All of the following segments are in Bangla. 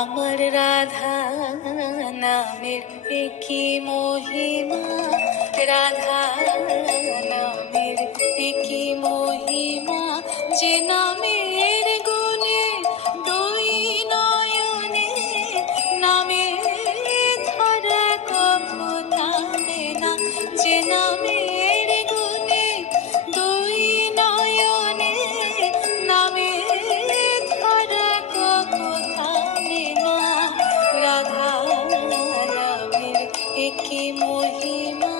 আমার রাধা নামের কি মহিমা, রাধা নামের কি মহিমা, যে নামের গুণে দুই নয়নে নামের ধরা কভু থামে না, যে নামের গুণে দুই নয়নে নামের ধরা কভু থামে না, রাধা নামের কি মহিমা।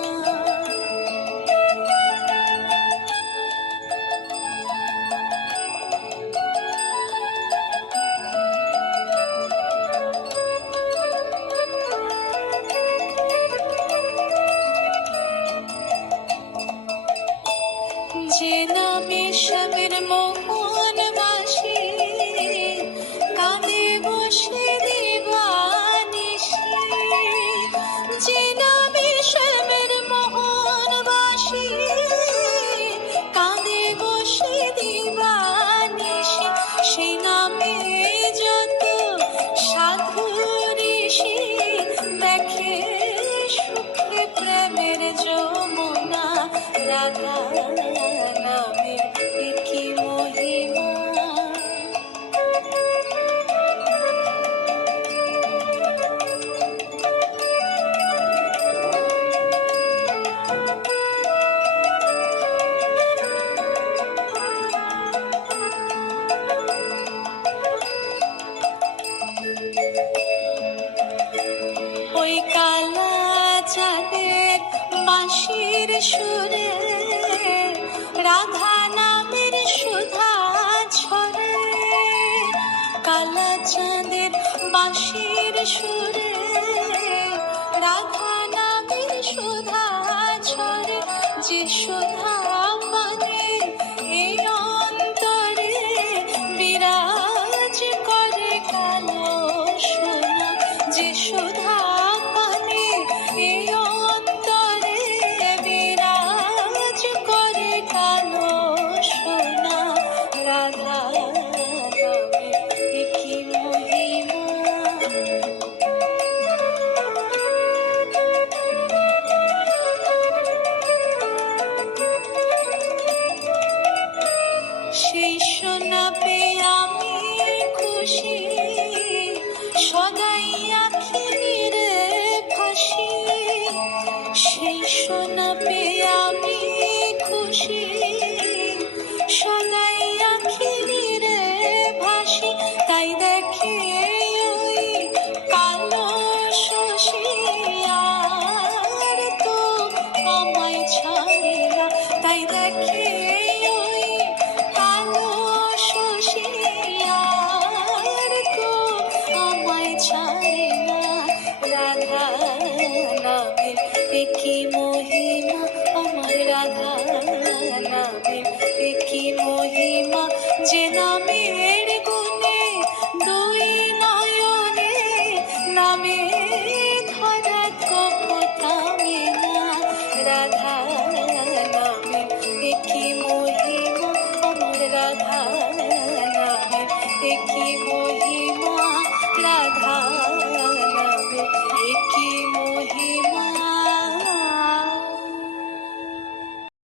যে নামে সবের মোহন বাসি, কাঁদে বসে দিবানিশি, যে নামে সবের মোহন বাসি, কাঁদে বসে দিবানিশি, সে নামে যত সাধু ঋষি দেখে সুখে প্রেমের যমুনা, রাধা নামের কি মহিমা। ওই কালা চাঁদের বাঁশির সুরে রাধা নামের সুধা ছড়ে, কালা চাঁদের বাঁশির সুরে রাধা নামের সুধা ছড়ে, যে সুধা পানে এই অন্তরে বিরাজ করে কালো সোনা, যে সুধা পানে এই অন্তরে বিরাজ করে কালো সোনা, রাধা নামের কি মহিমা। সেই সোনা পেয়ে আমি খুশি, সদাই আঁখি নিরে ফাঁসি, সেই সোনা পেয়ে আমি খুশি, সদাই আঁখি নিরে ভাসি, তাই দেখে ওই কালো শশী আর তো আমায় ছাড়ে না, তাই দেখে ওই কালো শশী আর তো আমায় ছাড়ে না, রাধা নামের কি মহিমা, আমার রাধা নামের কি মহিমা, যে নামে